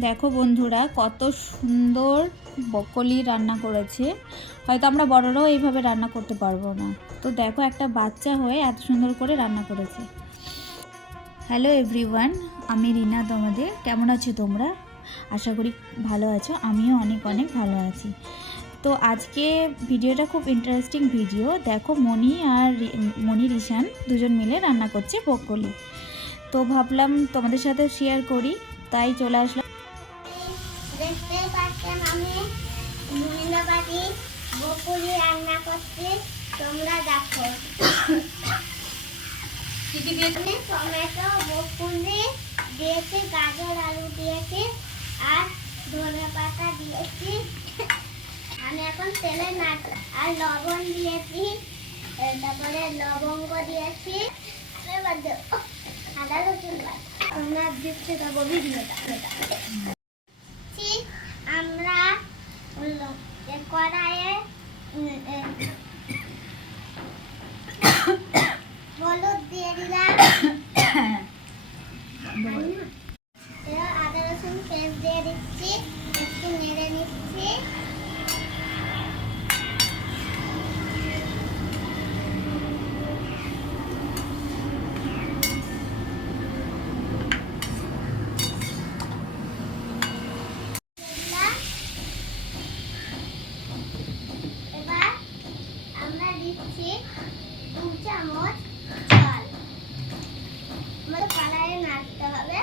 দেখো বন্ধুরা, কত সুন্দর বকলি রান্না করেছে। হয়তো আমরা বড়রাও এইভাবে রান্না করতে পারব না। তো দেখো, একটা বাচ্চা হয়ে এত সুন্দর করে রান্না করেছে। হ্যালো এভরিওয়ান আমি রিনা তোমাদের। কেমন আছো তোমরা? আশা করি ভালো আছো, আমিও অনেক অনেক ভালো আছি। তো আজকে ভিডিওটা খুব ইন্টারেস্টিং ভিডিও দেখো, মনি আর মনি রিশান দুজন মিলে রান্না করছে বকলি। তো ভাবলাম তোমাদের সাথে শেয়ার করি। তাই চলে আসলাম করছি তোমরা দেখো। আমি টমেটো বকুলি দিয়েছি গাজর আলু দিয়েছি আর ধনে পাতা দিয়েছি। আমি এখন তেলে নাচ আর লবণ দিয়েছি। তারপরে লবঙ্গ দিয়েছি। আদা রসুন তোমরা দেখতে পাবো ভিডিওটা দিচ্ছি আমরা উম, এ কড়াইয়ে উম, এ, হলুদ দিয়ে দিলাম এবার আদা রসুন পেস্ট দিয়ে দিচ্ছি একটু নেড়ে নিচ্ছি দিলাম। এবার আমরা দিচ্ছি দু চামচ জল আমাদের কড়াইয়ে নাড়তে হবে।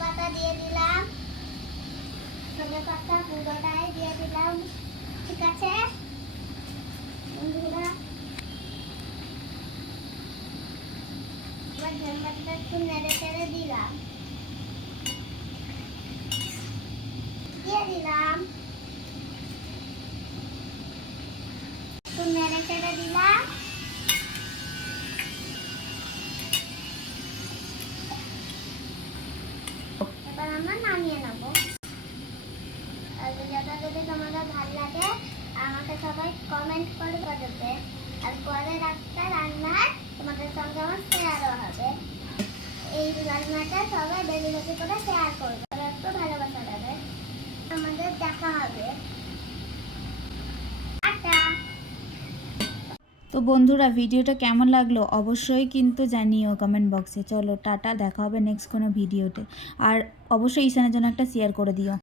পাতা দিয়ে দিলাম। ধনে পাতা পুরোটাই দিয়ে দিলাম। ঠিক আছে? এবার আমরা নামিয়ে নেব। ভিডিওটা যদি তোমাদের ভালো লাগে, আমাকে সবাই কমেন্ট করে দেবে আর পরে একটা রান্না তোমাদের সঙ্গে আমার শেয়ারও হবে। এই রান্নাটা সবাই বেশি বেশি করে শেয়ার করবে। একটু ভালোবাসা দেবে আমাদের দেখা হবে আটা তো বন্ধুরা, ভিডিওটা কেমন লাগল অবশ্যই কিন্তু জানিও কমেন্ট বক্সে চলো, টাটা, দেখা হবে নেক্সট কোনো ভিডিওতে। আর অবশ্যই ঈশানের জন্য একটা শেয়ার করে দিও।